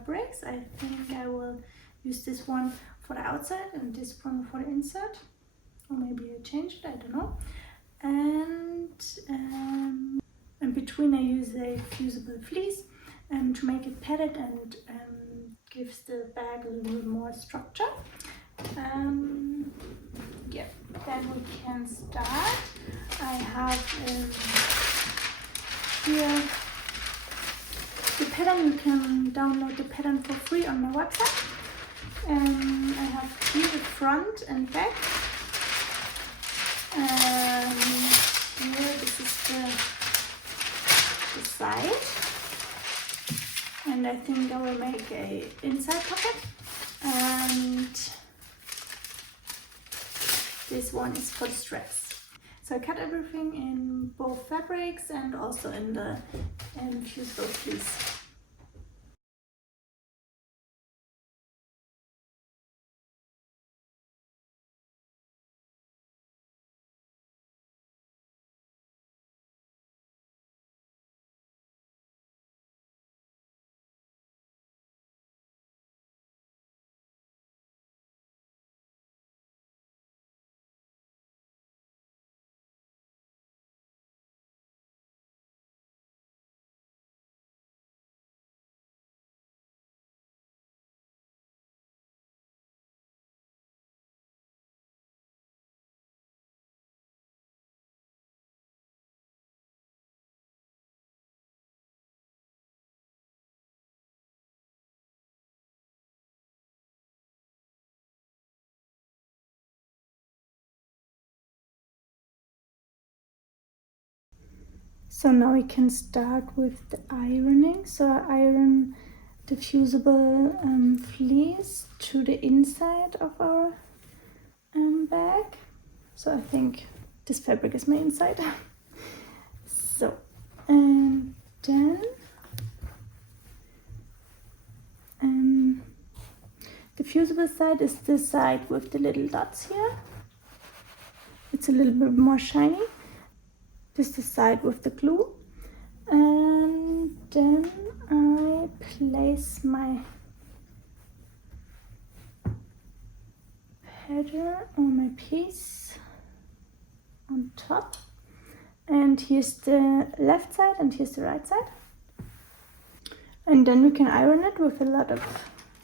fabrics. I think I will use this one for the outside and this one for the inside, or maybe I change it, I don't know. And in between I use a fusible fleece to make it padded and gives the bag a little more structure. Yeah, then we can start. I have here the pattern. You can download the pattern for free on my website. I have here the front and back. Here this is the side, and I think I will make a inside pocket, and this one is for the straps. So I cut everything in both fabrics and also in the fusible fleece. So now we can start with the ironing. So I iron the fusible fleece to the inside of our bag. So I think this fabric is my inside. So, and then the fusible side is this side with the little dots here. It's a little bit more shiny. This is the side with the glue. And then I place my pattern or my piece on top. And here's the left side and here's the right side. And then we can iron it with a lot of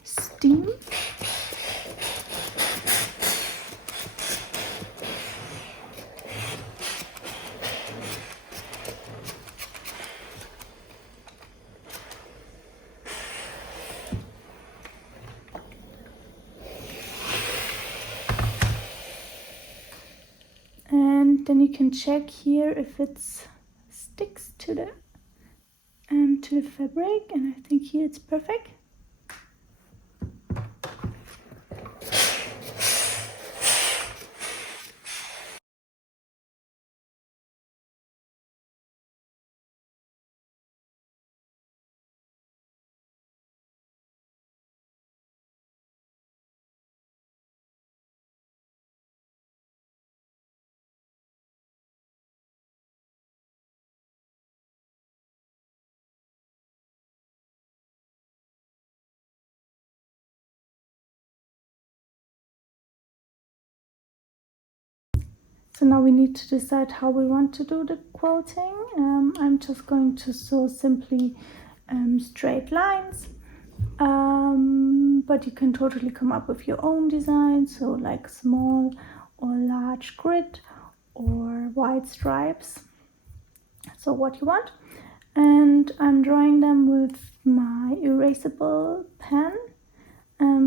steam. And then you can check here if it sticks to the fabric, and I think here it's perfect. So now we need to decide how we want to do the quilting. I'm just going to sew simply straight lines, but you can totally come up with your own design, so like small or large grid or wide stripes, so what you want. And I'm drawing them with my erasable pen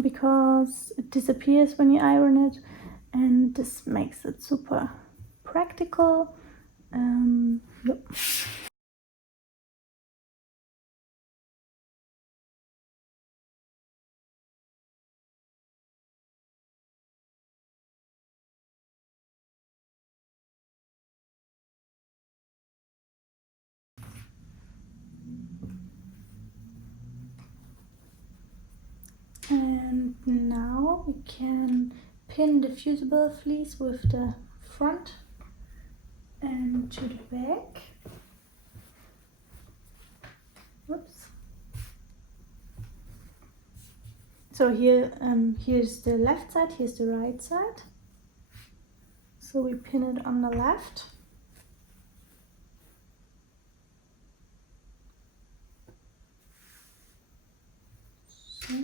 because it disappears when you iron it, and this makes it super practical. Yep. And now we can pin the fusible fleece with the front and to the back. Whoops. So here, here's the left side, here's the right side. So we pin it on the left. So.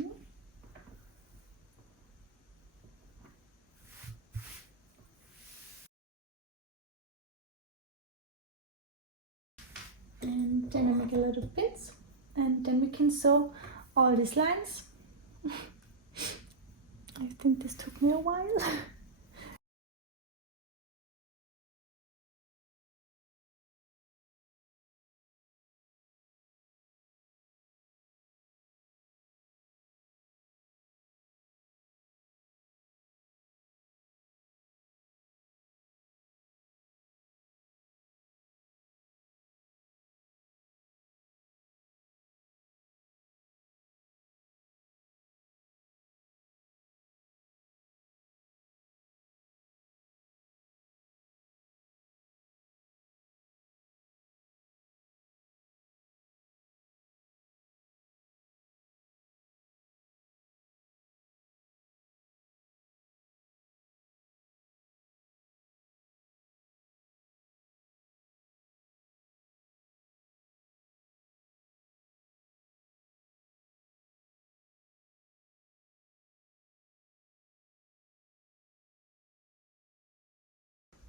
And then I make a lot of pins, and then we can sew all these lines. I think this took me a while.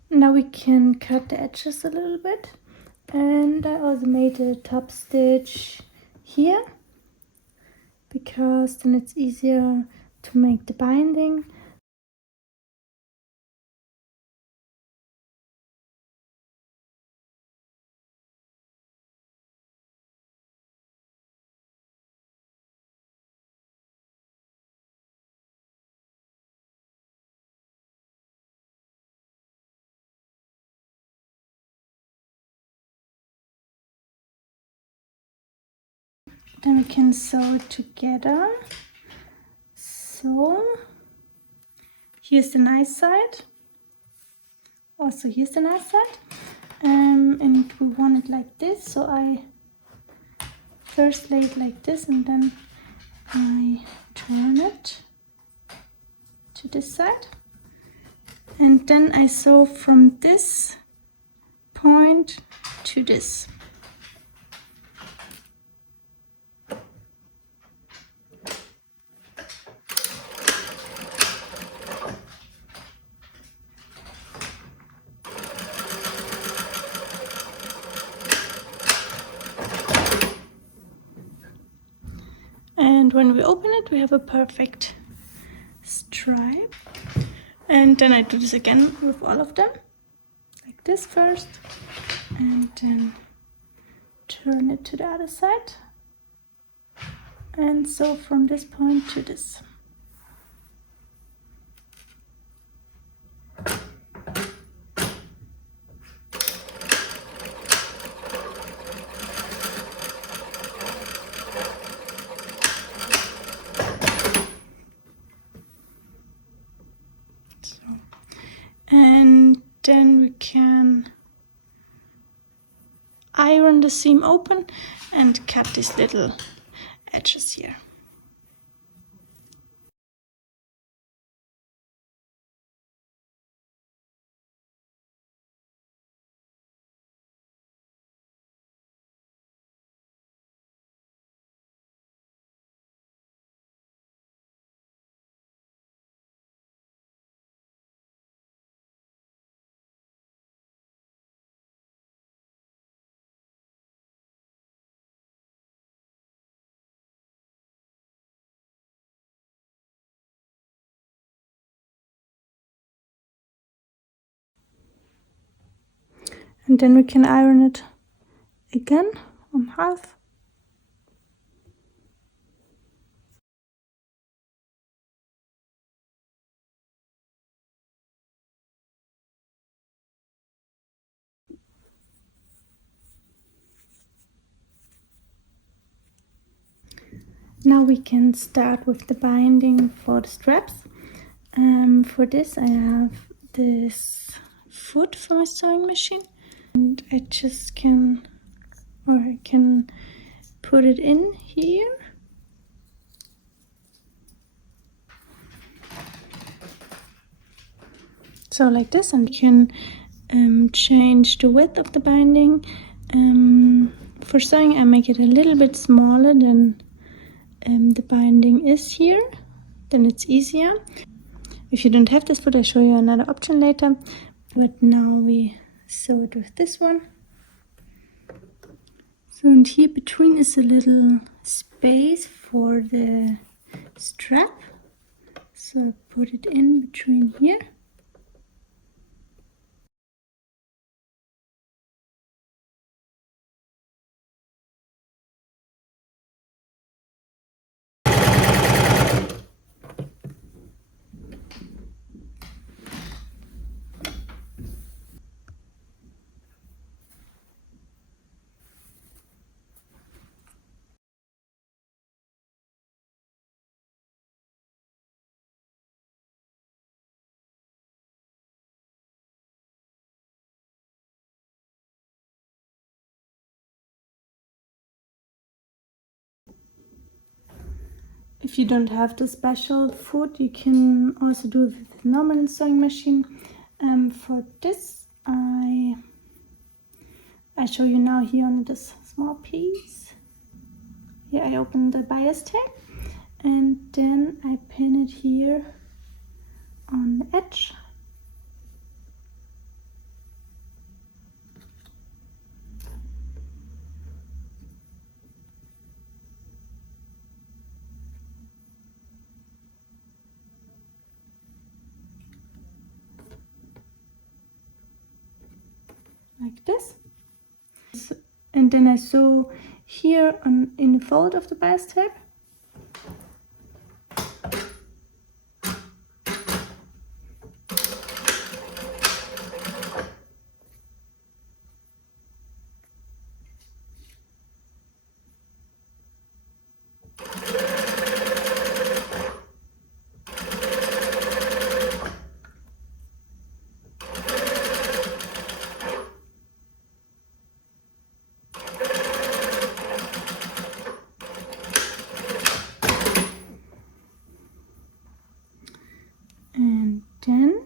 Now we can cut the edges a little bit, and I also made a top stitch here because then it's easier to make the binding. Then we can sew it together. So here's the nice side. Also here's the nice side. And we want it like this, so I first lay it like this and then I turn it to this side. And then I sew from this point to this. And when we open it, we have a perfect stripe. And then I do this again with all of them, like this first, and then turn it to the other side, and sew from this point to this. And then we can iron the seam open and cut these little edges here. And then we can iron it again on half. Now we can start with the binding for the straps. For this I have this foot for my sewing machine, and I just can put it in here So like this, and you can change the width of the binding. For sewing I make it a little bit smaller than the binding is here, then it's easier. If you don't have this foot, I'll show you another option later, but now we sew it with this one. So, and here between is a little space for the strap, so I put it in between here. If you don't have the special foot, you can also do it with a normal sewing machine. For this, I show you now here on this small piece. Here I open the bias tape and then I pin it here on the edge. Like this. And then I sew here in the fold of the bias tape. And then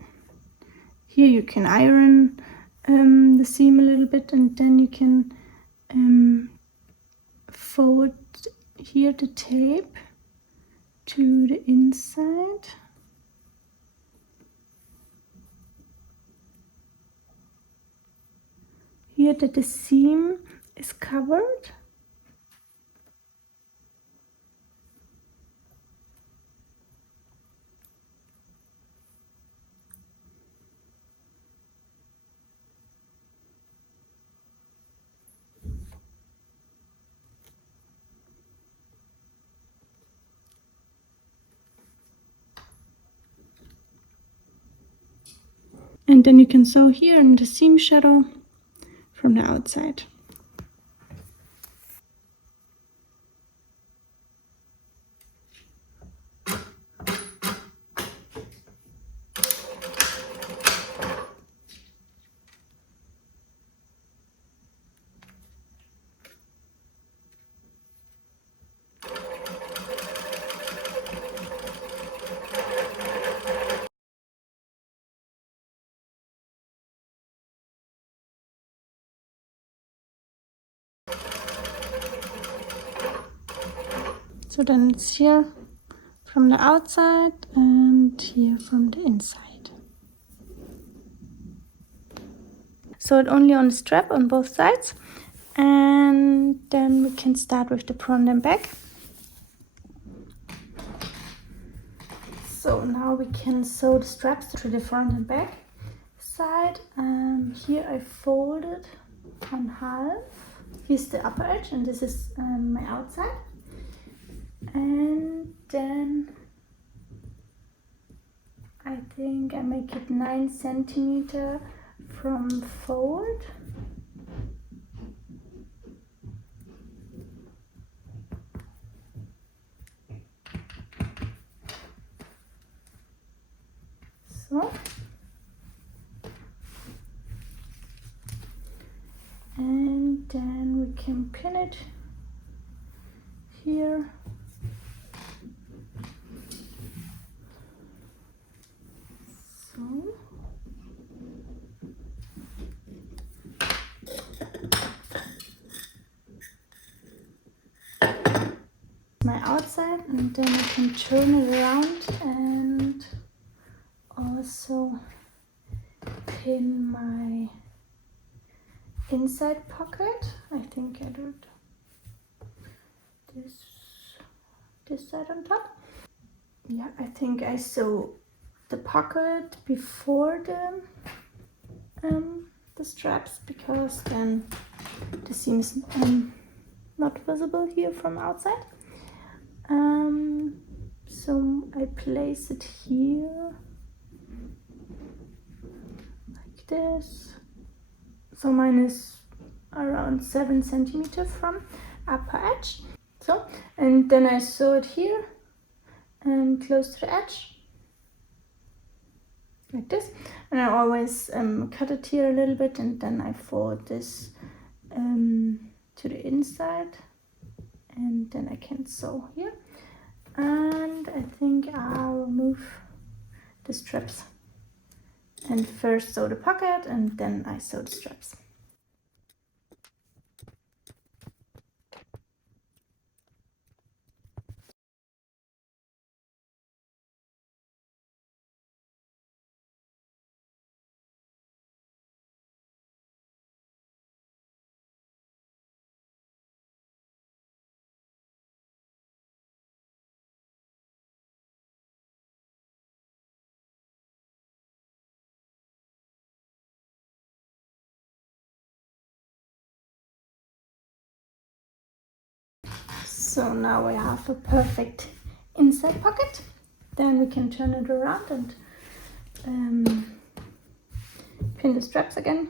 here you can iron the seam a little bit, and then you can fold here the tape to the inside. Here that the seam is covered. And then you can sew here in the seam shadow from the outside. So then it's here from the outside and here from the inside. Sew it only on the strap on both sides, and then we can start with the front and back. So now we can sew the straps to the front and back side. Here I folded on half. Here's the upper edge and this is my outside. And then I think I make it 9 centimeters from fold. So. And then we can pin it here. So outside, and then I can turn it around and also pin my inside pocket. I think I do this side on top. Yeah, I think I sew the pocket before the straps, because then the seam is not visible here from outside. So I place it here like this. So mine is around 7 centimeters from upper edge. So, and then I sew it here and close to the edge like this, and I always cut it here a little bit, and then I fold this to the inside, and then I can sew here. And I think I'll remove the straps and first sew the pocket, and then I sew the straps. So now we have a perfect inside pocket. Then we can turn it around and pin the straps again.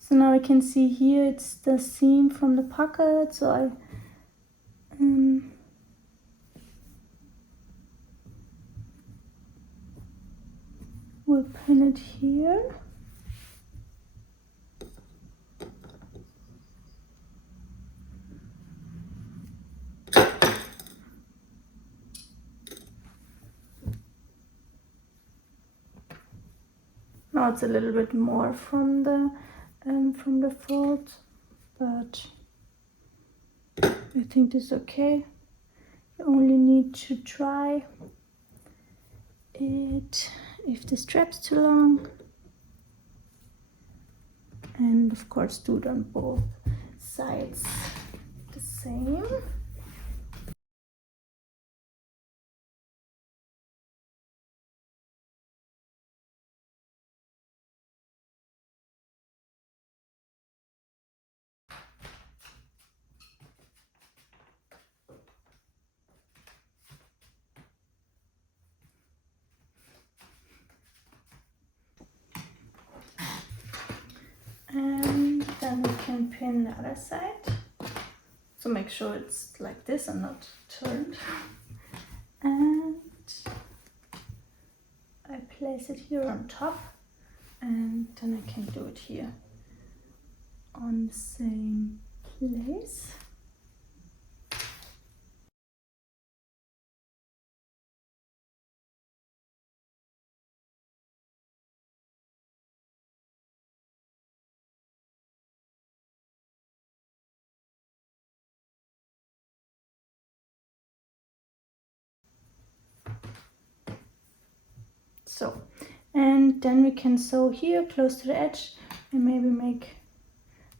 So now I can see here it's the seam from the pocket, so I will pin it here. Now it's a little bit more from the fold, but I think this is okay. You only need to try it if the strap's too long, and of course do it on both sides the same. And then we can pin the other side. So make sure it's like this and not turned. And I place it here on top, and then I can do it here on the same place. So, and then we can sew here close to the edge and maybe make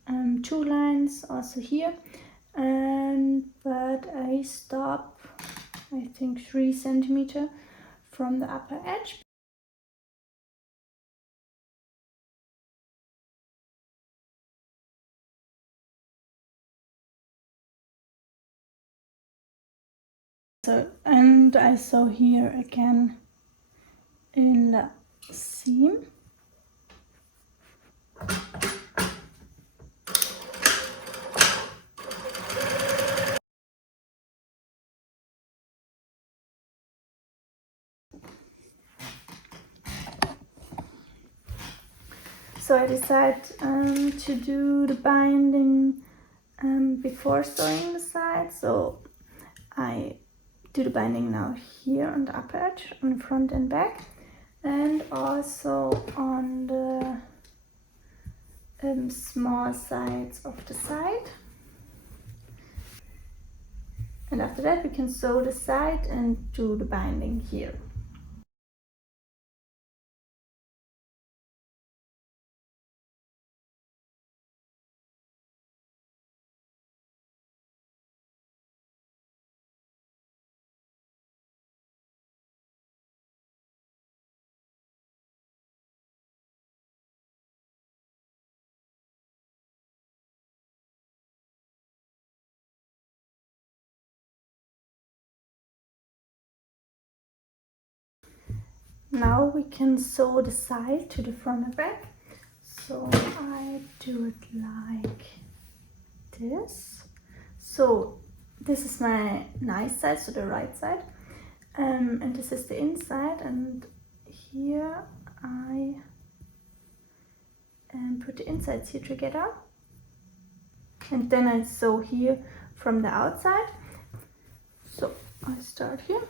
2 lines also here. But I stop, I think 3 centimeters from the upper edge. So, and I sew here again in the seam. So I decide to do the binding before sewing the side. So I do the binding now here on the upper edge, on the front and back, and also on the small sides of the side. And after that we can sew the side and do the binding here. Now we can sew the side to the front and back. So I do it like this. So this is my nice side, so the right side, and this is the inside, and here I put the insides here together, and then I sew here from the outside. So I start here.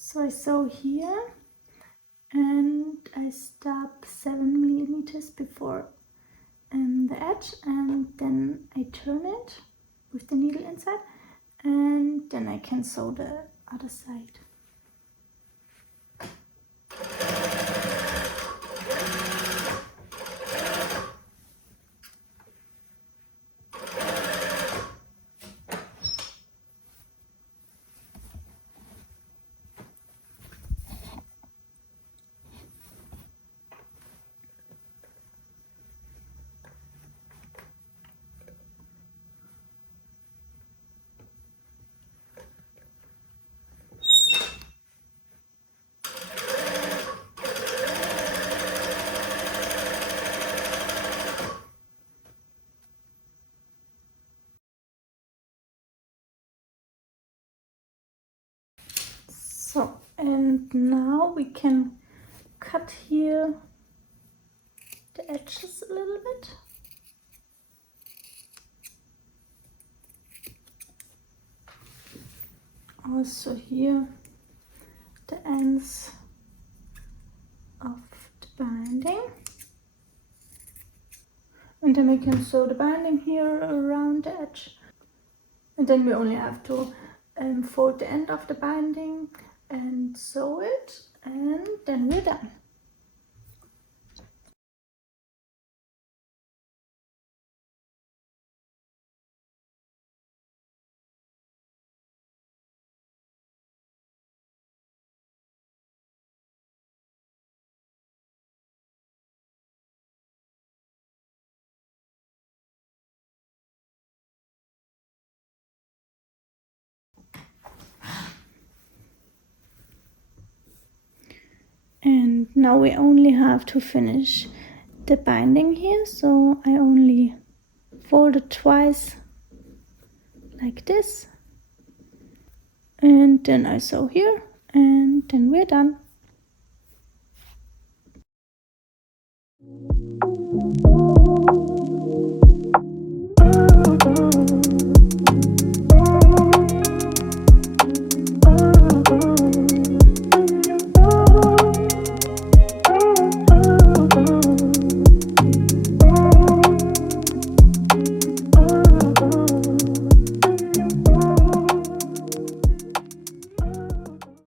So I sew here and I stop 7 millimeters before the edge, and then I turn it with the needle inside, and then I can sew the other side. So, and now we can cut here the edges a little bit. Also here the ends of the binding, and then we can sew the binding here around the edge, and then we only have to fold the end of the binding and sew it, and then we're done. And now we only have to finish the binding here, so I only fold it twice like this, and then I sew here, and then we're done.